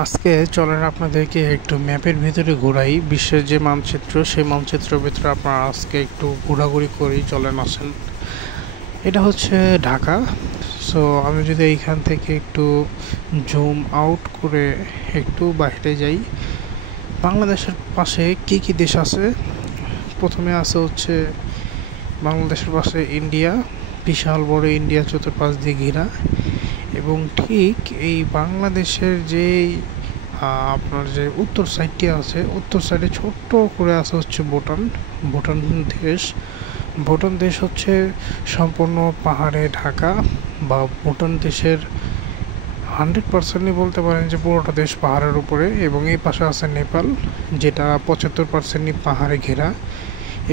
আজকে চলেন আপনাদেরকে একটু ম্যাপের ভিতরে ঘোরাই। বিশ্বের যে মানচিত্র, সেই মানচিত্রের ভিতরে আপনারা আজকে একটু ঘোরাঘুরি করি। চলেন আসেন। এটা হচ্ছে ঢাকা। সো আমি যদি এইখান থেকে একটু জুম আউট করে একটু বাইরে যাই, বাংলাদেশের পাশে কি কি দেশ আছে? প্রথমে আছে হচ্ছে বাংলাদেশের পাশে ইন্ডিয়া, বিশাল বড় ইন্ডিয়া চতুর্পাশ দিয়ে ঘেরা। এবং ঠিক এই বাংলাদেশের যে আপনার যে উত্তর সাইডটি আছে, উত্তর সাইডে ছোট্ট করে আছে হচ্ছে ভুটান দেশ। ভুটান দেশ হচ্ছে সম্পূর্ণ পাহাড়ে ঢাকা, বা ভুটান দেশের 100%ই বলতে পারেন যে পুরোটা দেশ পাহাড়ের উপরে। এবং এই পাশে আছে নেপাল, যেটা 75%ই পাহাড়ে ঘেরা।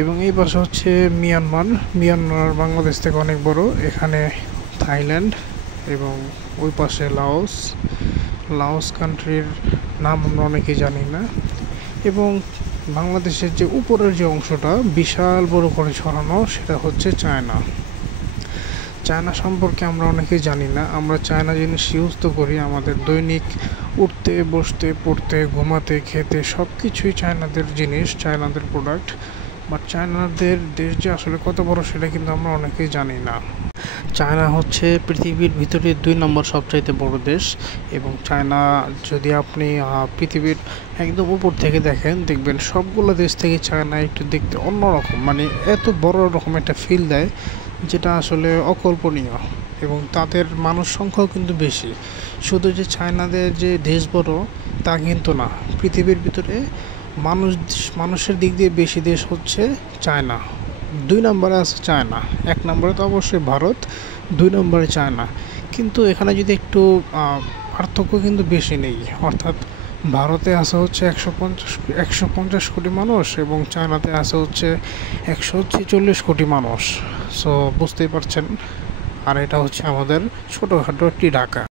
এবং এই পাশে হচ্ছে মিয়ানমার বাংলাদেশ থেকে অনেক বড়। এখানে থাইল্যান্ড এবং ওই পাশে লাওস কান্ট্রির নাম আমরা অনেকেই জানি না। এবং বাংলাদেশের যে উপরের যে অংশটা বিশাল বড় করে ছড়ানো, সেটা হচ্ছে চায়না সম্পর্কে আমরা অনেকেই জানি না। আমরা চায়না জিনিস ইউজ তো করি আমাদের দৈনিক উঠতে বসতে পড়তে ঘুমাতে খেতে সব কিছুই চায়নাদের জিনিস, চায়নাদের প্রোডাক্ট। বাট চায়নাদের দেশ যে আসলে কত বড় সেটা কিন্তু আমরা অনেকেই জানি না। চায়না হচ্ছে পৃথিবীর ভিতরে 2 নম্বর সবচাইতে বড় দেশ। এবং চায়না যদি আপনি পৃথিবীর একদম উপর থেকে দেখেন, দেখবেন সবগুলো দেশ থেকে চায়না একটু দেখতে অন্যরকম, মানে এত বড় রকম একটা ফিল দেয়, যেটা আসলে অকল্পনীয়। এবং তাদের মানুষ সংখ্যাও কিন্তু বেশি। শুধু যে চায়নাদের যে দেশ বড় তা কিন্তু না, পৃথিবীর ভিতরে মানুষের দিক দিয়ে বেশি দেশ হচ্ছে চায়না। 2 নম্বরে আছে চায়না, 1 নম্বরে তো অবশ্যই ভারত, 2 নম্বরে চায়না। কিন্তু এখানে যদি একটু পার্থক্য কিন্তু বেশি নেই। অর্থাৎ ভারতে আছে হচ্ছে 150 কোটি মানুষ, এবং চায়নাতে আছে হচ্ছে 146 কোটি মানুষ। সো বুঝতেই পারছেন। আর এটা হচ্ছে আমাদের ছোটোখাটো একটি ঢাকা।